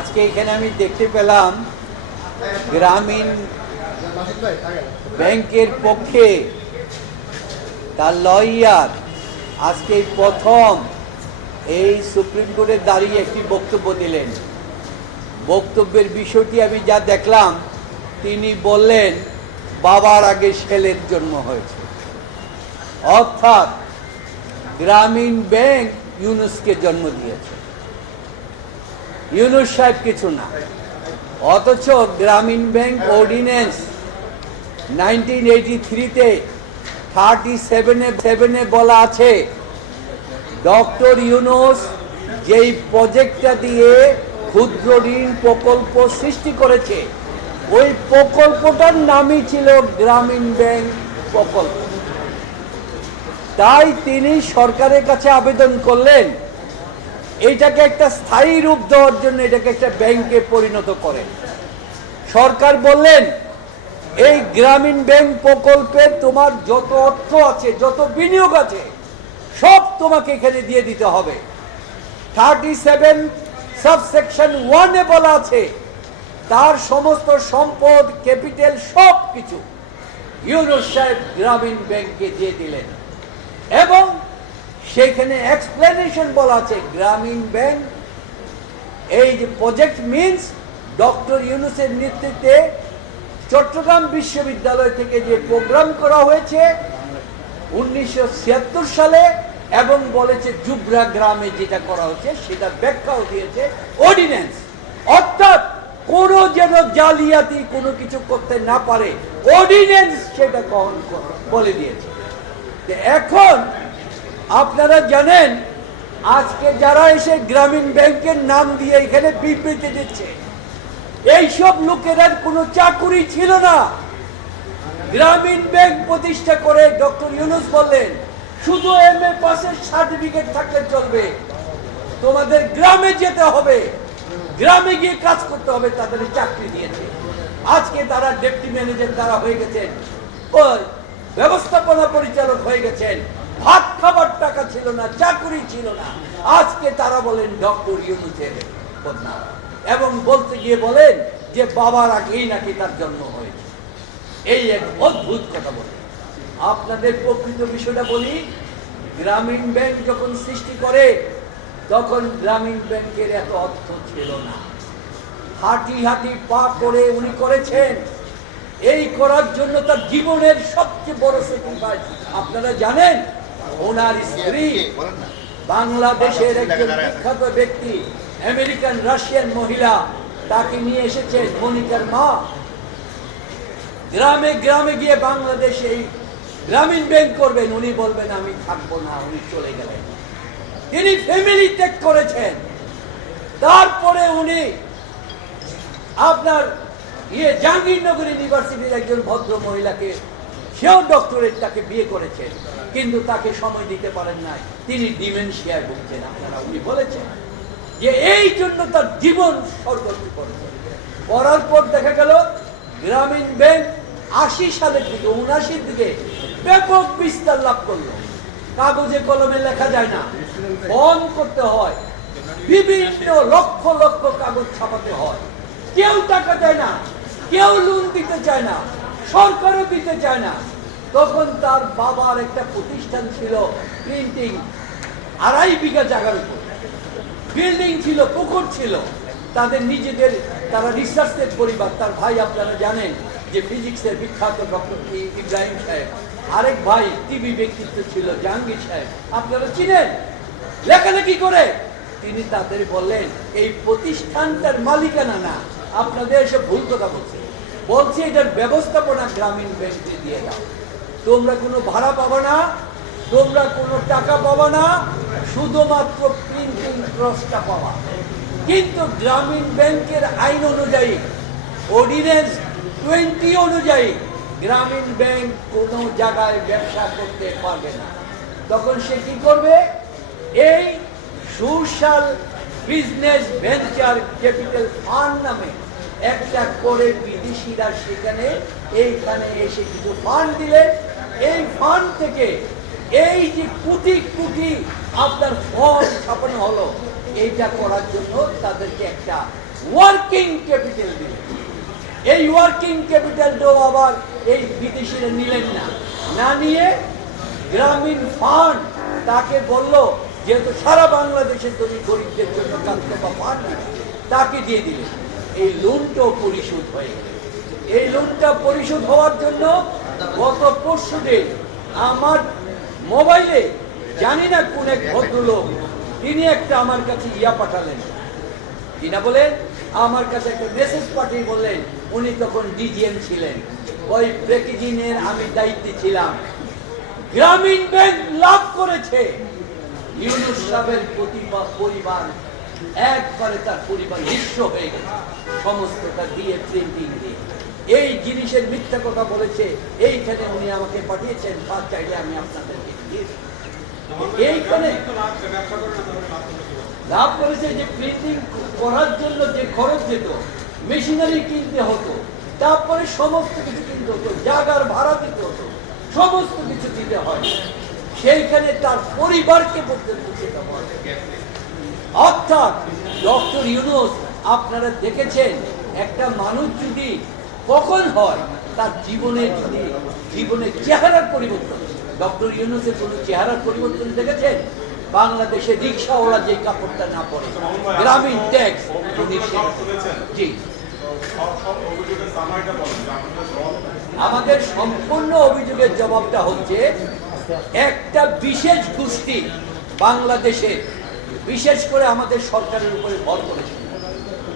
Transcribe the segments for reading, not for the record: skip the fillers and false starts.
আজকে এখানে আমি দেখতে পেলাম গ্রামীণ ব্যাংকের পক্ষে তার লয়ার আজকে প্রথম এই সুপ্রিম কোর্টে দাঁড়িয়ে একটি বক্তব্য দিলেন। বক্তব্যের বিষয়টি আমি যা দেখলাম, তিনি বললেন বাবার আগে ছেলের জন্ম হয়েছে, অর্থাৎ গ্রামীণ ব্যাংক ইউনুসকে জন্ম দিয়েছে। ইউনুস সাহেব কিছু না, অথচ গ্রামীণ ব্যাংক অর্ডিন্যান্স 1983-তে 37-এ বলা আছে ডক্টর ইউনুস যেই প্রজেক্টটা দিয়ে ক্ষুদ্র ঋণ প্রকল্প সৃষ্টি করেছে, ওই প্রকল্পটার নামই ছিল গ্রামীণ ব্যাংক প্রকল্প। তাই তিনি সরকারের কাছে আবেদন করলেন এইটাকে একটা স্থায়ী রূপ দেওয়ার জন্য, এটাকে একটা ব্যাংকে পরিণত করেন। সরকার বললেন এই গ্রামীণ ব্যাংক প্রকল্পে তোমার যত অর্থ আছে, যত বিনিয়োগ আছে, সব তোমাকে এখানে দিয়ে দিতে হবে। 37 সাবসেকশন 1-এ বলা আছে তার সমস্ত সম্পদ, ক্যাপিটাল, সব কিছু ইউনুস সাহেব গ্রামীণ ব্যাংকে দিয়ে দিলেন। এবং সেখানে এক্সপ্লেনেশন বলা আছে গ্রামীণ ব্যাংক এই যে প্রজেক্ট মিনস ডক্টর ইউনুসের নেতৃত্বে চট্টগ্রাম বিশ্ববিদ্যালয় থেকে যে প্রোগ্রাম করা হয়েছে 1976 সালে, এবং বলেছে জুবরা গ্রামে যেটা করা হচ্ছে সেটা ব্যাখ্যাও দিয়েছে অর্ডিন্যান্স, অর্থাৎ কোনো যেন জালিয়াতি কোনো কিছু করতে না পারে, অর্ডিন্যান্স সেটা গ্রহণ বলে দিয়েছে। এখন আপনারা জানেন আজকে যারা এসে গ্রামীণ ব্যাংকের নাম দিয়ে এখানে বিবৃতি দিচ্ছে, এইসব লোকেরা কোনো চাকুরি ছিল না। গ্রামীণ ব্যাংক প্রতিষ্ঠা করে ডক্টর ইউনুস বললেন শুধু MA পাসের সার্টিফিকেট থাকলে চলবে, তোমাদের গ্রামে যেতে হবে, গ্রামে গিয়ে কাজ করতে হবে। তাদের চাকরি দিয়েছে। আজকে তারা ডেপুটি ম্যানেজার তারা হয়ে গেছেন, ব্যবস্থাপনা পরিচালক হয়ে গেছেন। ভাত খাবার টাকা ছিল না, চাকরি ছিল না, আজকে তারা বলেন ডক্টর ইউনুসের বদনাম, এবং বলতে গিয়ে বলেন যে বাবার আগেই নাকি তার জন্ম হয়েছে। এই এক অদ্ভুত কথা বলে। আপনাদের প্রকৃত বিষয়টা বলি, গ্রামীণ ব্যাংক যখন সৃষ্টি করে তখন গ্রামীণ ব্যাংকের এত অর্থ ছিল না। হাঁটি হাঁটি পা করে উনি করেছেন। এই করার জন্য তার জীবনের সবচেয়ে বড় স্যাক্রিফাইস আপনারা জানেন, ওনার স্ত্রী বাংলাদেশের একজন বিখ্যাত ব্যক্তি, আমেরিকান রাশিয়ান মহিলা, তাকে নিয়ে এসেছেন মনিকার মা। গ্রামে গ্রামে গিয়ে বাংলাদেশে গ্রামীণ ব্যাংক করবেন, উনি বলবেন আমি থাকবো না, উনি চলে গেলেন। তিনি ফ্যামিলি ত্যাগ করেছেন। তারপরে উনি আপনার জাহাঙ্গীরনগর ইউনিভার্সিটির একজন ভদ্র মহিলাকে, সেও ডক্টরেট, তাকে বিয়ে করেছেন, কিন্তু তাকে সময় দিতে পারেন নাই, তিনি ডিমেনশিয়ায় ভুগছেন। আপনারা উনি বলেছেন যে এই জন্য তার জীবন সর্বস্ব করেছেন। করার পর দেখা গেল গ্রামীণ ব্যাংক 80 সালের দিকে, 79 দিকে ব্যাপক বিস্তার লাভ করলো। কাগজে কলমে লেখা যায় না, ফর্ম করতে হয়, বিভিন্ন লক্ষ লক্ষ কাগজ ছাপাতে হয়। কেউ টাকা দেয় না, কেউ লোন দিতে চায় না, সরকারও দিতে চায় না। তখন তার বাবার একটা প্রতিষ্ঠান ছিল প্রিন্টিং, 2.5 বিঘা জায়গার উপর বিল্ডিং ছিল, পুকুর ছিল, তাদের নিজেদের, তারা রিসার্চের পরিবার। তার ভাই আপনারা জানেন যে ফিজিক্সের বিখ্যাত ডক্টর ইব্রাহিম সাহেব, আরেক ভাই টিভি ব্যক্তিত্ব ছিল জাহাঙ্গীর সাহেব, আপনারা চিনেন। লেখালেখি করে তিনি তাদের বললেন এই প্রতিষ্ঠানটার মালিকানা না, আপনাদের এসে ভুল কথা বলছে এটার ব্যবস্থাপনা গ্রামীণ ব্যাংকে দিয়ে দাও, তোমরা কোনো ভাড়া পাবে না, তোমরা কোনো টাকা পাবে না, শুধুমাত্র প্রিন্টিং ক্রসটা পাবা। কিন্তু গ্রামীণ ব্যাংকের আইন অনুযায়ী, অর্ডিন্যান্স 20 অনুযায়ী গ্রামীণ ব্যাংক কোনো জায়গায় ব্যবসা করতে পারবে না। তখন সে কি করবে? এই social business venture capital fund নামে একটা করে বিদেশিরা সেখানে এইখানে এসে কিছু ফান্ড দিলেন। এই ফান্ড থেকে এই যে কোটি কোটি আপনার ফর্ম ছাপানো হলো, এইটা করার জন্য তাদেরকে একটা ওয়ার্কিং ক্যাপিটাল দিলেন। এই ওয়ার্কিং ক্যাপিটালটাও আবার এই বিদেশিরা নিলেন না, না নিয়ে গ্রামীণ ফান্ড তাকে বলল, যেহেতু সারা বাংলাদেশের ধনী গরিবদের জন্য কাজকর্ম ফান্ড তাকে দিয়ে দিলেন। এই লোনটাও পরিশোধ হয়ে গেল। এই লোনটা পরিশোধ হওয়ার জন্য গত পরশুদিন আমার মোবাইলে জানি না কোন এক ভদ্রলোক তিনি একটা আমার কাছে পাঠালেন, কিনা বলেন আমার কাছে একটা মেসেজ পাঠিয়ে বললেন, উনি তখন ডিজিএম ছিলেন, ওই প্যাকেজিংয়ের আমি দায়িত্বে ছিলাম। গ্রামীণ ব্যাংক লাভ করেছে। ইউনূস সাহেবের পরিবার একবারে তার পরিবার নিঃস্ব হয়ে গেছে, সমস্তটা দিয়ে প্রিন্টিং দিয়ে। এই জিনিসের মিথ্যা কথা বলেছে, এইখানে উনি আমাকে পাঠিয়েছেন, চাইলে আমি আপনাদেরকে দিয়ে দিই। এইখানে লাভ করেছে যে প্রিন্টিং করার জন্য যে খরচ যেত, মেশিনারি কিনতে হতো, তারপরে সমস্ত কিছু কিনতে হতো, জায়গার ভাড়া দিতে হতো, সমস্ত কিছু দিতে হয়, সেইখানে তার পরিবারকে পর্যন্ত সেটা হয়। অর্থাৎ ডক্টর ইউনূস, আপনারা দেখেছেন একটা মানুষ যদি কখন হয় তার জীবনের চেহারার পরিবর্তন। ডক্টর ইউনূসের কোনো চেহারার পরিবর্তন দেখেছেন? বাংলাদেশে রিক্সাওয়ালা যে কাপড়টা না পরে, গ্রামীণ ট্যাক্স, জি আমাদের সম্পূর্ণ অভিযোগের জবাবটা হচ্ছে একটা বিশেষ গোষ্ঠী বাংলাদেশের, বিশেষ করে আমাদের সরকারের উপরে ভর করেছে,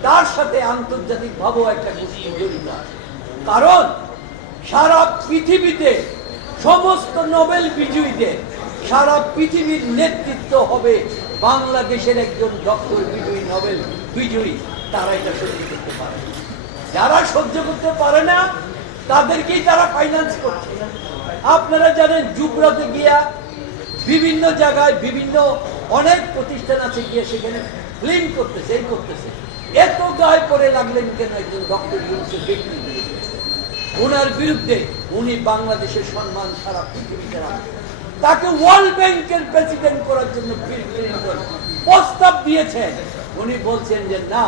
তার সাথে আন্তর্জাতিক ভাবেও একটা গোষ্ঠী জড়িত আছে। কারণ সারা পৃথিবীতে সমস্ত নোবেল বিজয়ীদের সারা পৃথিবীর নেতৃত্ব হবে বাংলাদেশের একজন ডক্টর বিজয়ী, নোবেল বিজয়ী। তারা এটা সহ্য করতে পারে। যারা সহ্য করতে পারে না তাদেরকেই তারা ফাইন্যান্স করছে। আপনারা জানেন জুবরাতে গিয়া বিভিন্ন জায়গায় বিভিন্ন অনেক প্রতিষ্ঠান আছে, গিয়ে সেখানে ফিল্ম করতেছে, এই করতেছে। এত গায়ে পড়ে লাগলেন কেন একজন ডক্টর ইউনূসের ব্যক্তি? ওনার বিরুদ্ধে উনি বাংলাদেশের সম্মান সারা পৃথিবীতে রাখেন। তাকে ওয়ার্ল্ড ব্যাংকের প্রেসিডেন্ট করার জন্য বিল ক্লিনটন প্রস্তাব দিয়েছেন। উনি বলছেন যে না,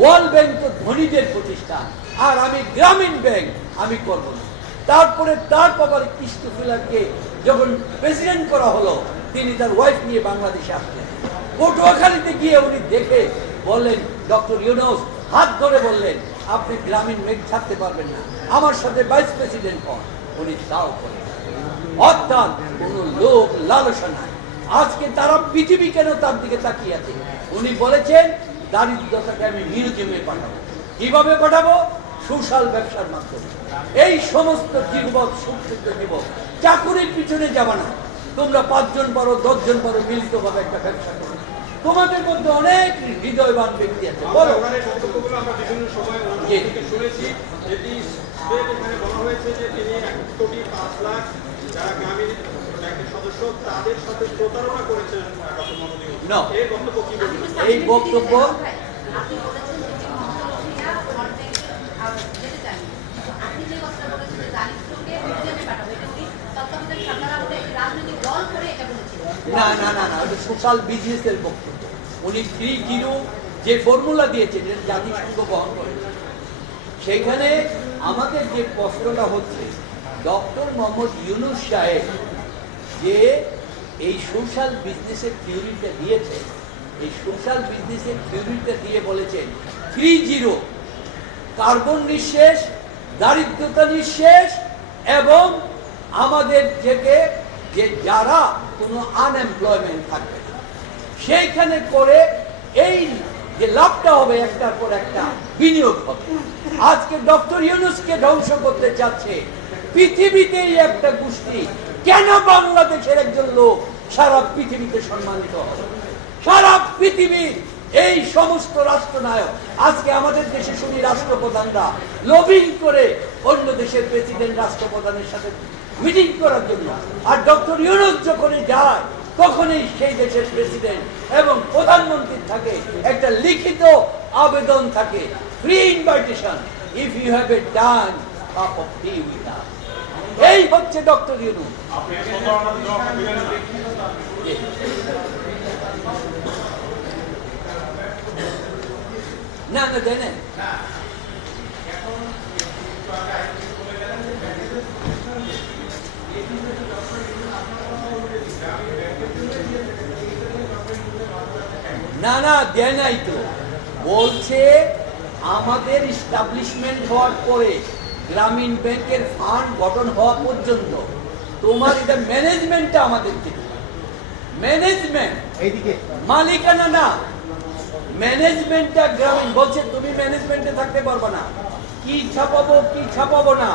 ওয়ার্ল্ড ব্যাংক তো ধনীদের প্রতিষ্ঠান, আর আমি গ্রামীণ ব্যাংক আমি করব না। তারপরে তার বাবার ক্রিস্টোফেলারকে যখন প্রেসিডেন্ট করা হলো, তিনি তার ওয়াইফ নিয়ে বাংলাদেশে আসলেন। পটুয়াখালীতে গিয়ে উনি দেখে বললেন, ডক্টর ইউনূস হাত ধরে বললেন, আপনি গ্রামীণ ব্যাংক ছাড়তে পারবেন না, আমার সাথে ভাইস প্রেসিডেন্ট হন। উনি তাও করেন। অর্থাৎ কোন লোক লালসা নাই। আজকে তারা পৃথিবী কেন তার দিকে তাকিয়ে আছে? উনি বলেছেন দারিদ্রতাকে আমি মিউজিয়ামে পাঠাবো। কিভাবে পাঠাবো? সোশ্যাল ব্যবসার মাধ্যমে। এই সমস্ত যুবক, শিক্ষিত যুবক, চাকুরির পিছনে যাবা না। তোমরা 5 জন পারো, 10 জন পারো, মিলিতভাবে একটা ব্যবসা করো। তোমাদের মধ্যে অনেক হৃদয়বান ব্যক্তি আছে। বলো। শুনেছি যেটি এখানে বলা হয়েছে যে তিনি 1,05,00,000 যারা গ্রামীণ ব্যাংকের সদস্য তাদের সাথে প্রতারণা করেছেন ডক্টর মোহাম্মদ ইউনূস। এই বক্তব্য কি বলবেন? এই বক্তব্য না না না না, ওটা সোশ্যাল বিজনেসের বক্তব্য। উনি 3-0 যে ফর্মুলা দিয়েছেন জাতিসংঘ বহন করে, সেখানে আমাদের যে প্রশ্নটা হচ্ছে, ডক্টর মোহাম্মদ ইউনূস সাহেব যে এই সোশ্যাল বিজনেসের থিওরিটা দিয়েছে, এই সোশ্যাল বিজনেসের থিওরিটা দিয়ে বলেছেন 3-0 কার্বন নিঃশেষ, দারিদ্রতা নিঃশেষ, এবং আমাদের থেকে যে যারা কোনো আনএমপ্লয়মেন্ট থাকবে সেইখানে করে এই যে লাভটা হবে একটার পর একটা বিনিয়োগ হবে। আজকে ডক্টর ইউনূসকে ধ্বংস করতে চাচ্ছে পৃথিবীতেই একটা গোষ্ঠী। কেন বাংলাদেশের একজন লোক সারা পৃথিবীতে সম্মানিত হবে? সারা পৃথিবীর এই সমস্ত রাষ্ট্রনায়ক, আজকে আমাদের দেশে শুনি রাষ্ট্রপ্রধানরা লবিং করে অন্য দেশের প্রেসিডেন্ট রাষ্ট্রপ্রধানের সাথে মিটিং করার জন্য, আর ডক্টর ইউনূস যখনই যায় তখনই সেই দেশের প্রেসিডেন্ট এবং প্রধানমন্ত্রীর থাকে একটা লিখিত আবেদন থাকে, free invitation, if you have a done cup of tea with us. এই হচ্ছে ডক্টর ইউনূস। না না দেয় না। না না দেয় নাই তো, বলছে আমাদের এস্টাবলিশমেন্ট হওয়ার পরে গ্রামীণ ব্যাংকের ফান্ড গঠন হওয়া পর্যন্ত তোমার এটা ম্যানেজমেন্টটা আমাদেরকে, ম্যানেজমেন্ট এইদিকে মালিকানা না, ম্যানেজমেন্টটা গ্রামীণ বলছে তুমি ম্যানেজমেন্টে থাকতে পারবে না, কি ছাপাবো না,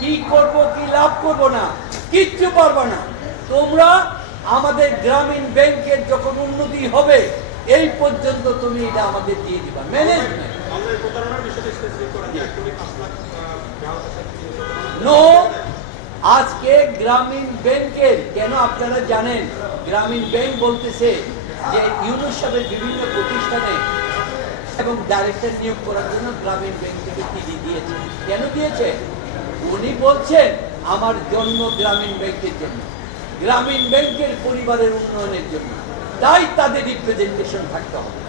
কি করব কি লাভ করব না, কিচ্ছু পারবে না। তোমরা আমাদের গ্রামীণ ব্যাংকের যখন উন্নতি হবে এই পর্যন্ত তুমি এটা আমাদের দিয়ে দিবা ম্যানেজমেন্ট। অনলাইন প্রতারণার বিষয়টা স্পেসিফিক করা যায়, 1.5 লাখ গ্রাহকের সাথে নো, আজকে গ্রামীণ ব্যাংকের কেন আপনারা জানেন, গ্রামীণ ব্যাংক বলতেছে যে ইউনুস সাহেবের বিভিন্ন প্রতিষ্ঠানে এবং ডাইরেক্টর নিয়োগ করার জন্য গ্রামীণ ব্যাংক থেকে চিঠি দিয়েছে। কেন দিয়েছে? উনি বলছেন আমার জন্ম গ্রামীণ ব্যাংকের জন্য, গ্রামীণ ব্যাংকের পরিবারের উন্নয়নের জন্য, তাই তাদের রিপ্রেজেন্টেশন থাকতে হবে।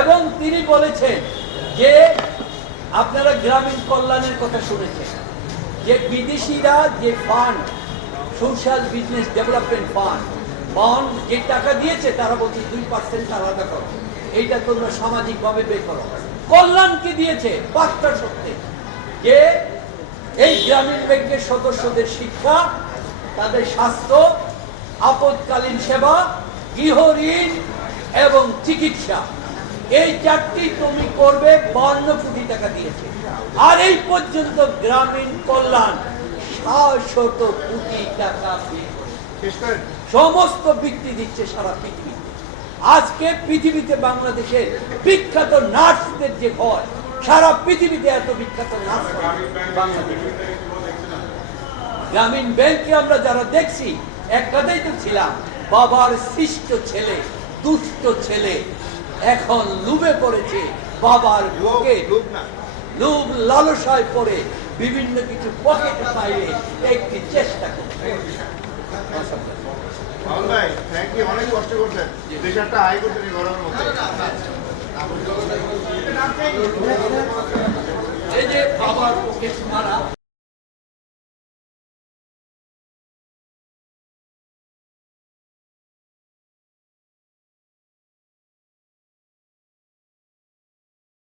এবং তিনি বলেছেন যে আপনারা গ্রামীণ কল্যাণের কথা শুনেছেন, যে বিদেশিরা যে fund, social business development fund bond যে টাকা দিয়েছে তারা বলছে 2% আলাদা করো, এইটা তোমরা সামাজিকভাবে বের করো। কল্যাণকে দিয়েছে বার্তা সত্যি যে এই গ্রামীণ ব্যাংকের সদস্যদের শিক্ষা, তাদের স্বাস্থ্য, আপদকালীন সেবা, গৃহ ঋণ এবং চিকিৎসা, এই চারটি তুমি করবে, 52 কোটি টাকা দিয়েছে। আর এই পর্যন্ত গ্রামীণ কল্যাণ 600 কোটি টাকা সমস্ত বৃত্তি দিচ্ছে সারা পৃথিবীতে। আজকে পৃথিবীতে বাংলাদেশের বিখ্যাত নার্সদের যে ভয়, সারা পৃথিবীতে এত বিখ্যাত নার্স বাংলাদেশে। গ্রামীণ ব্যাংকে আমরা যারা দেখছি একটাতেই তো ছিলাম, বাবার শিষ্ট ছেলে, দুষ্ট ছেলে এখন লুবে পড়েছে বাবার বুকে, লোভ লালসায় পড়ে বিভিন্ন কিছু পকেটে পাইলে একটি চেষ্টা করছে। অনেক কষ্ট করছেন, দেশটা হাই করছেন এই গরমের মধ্যে। এই যে বাবার পকেট মারা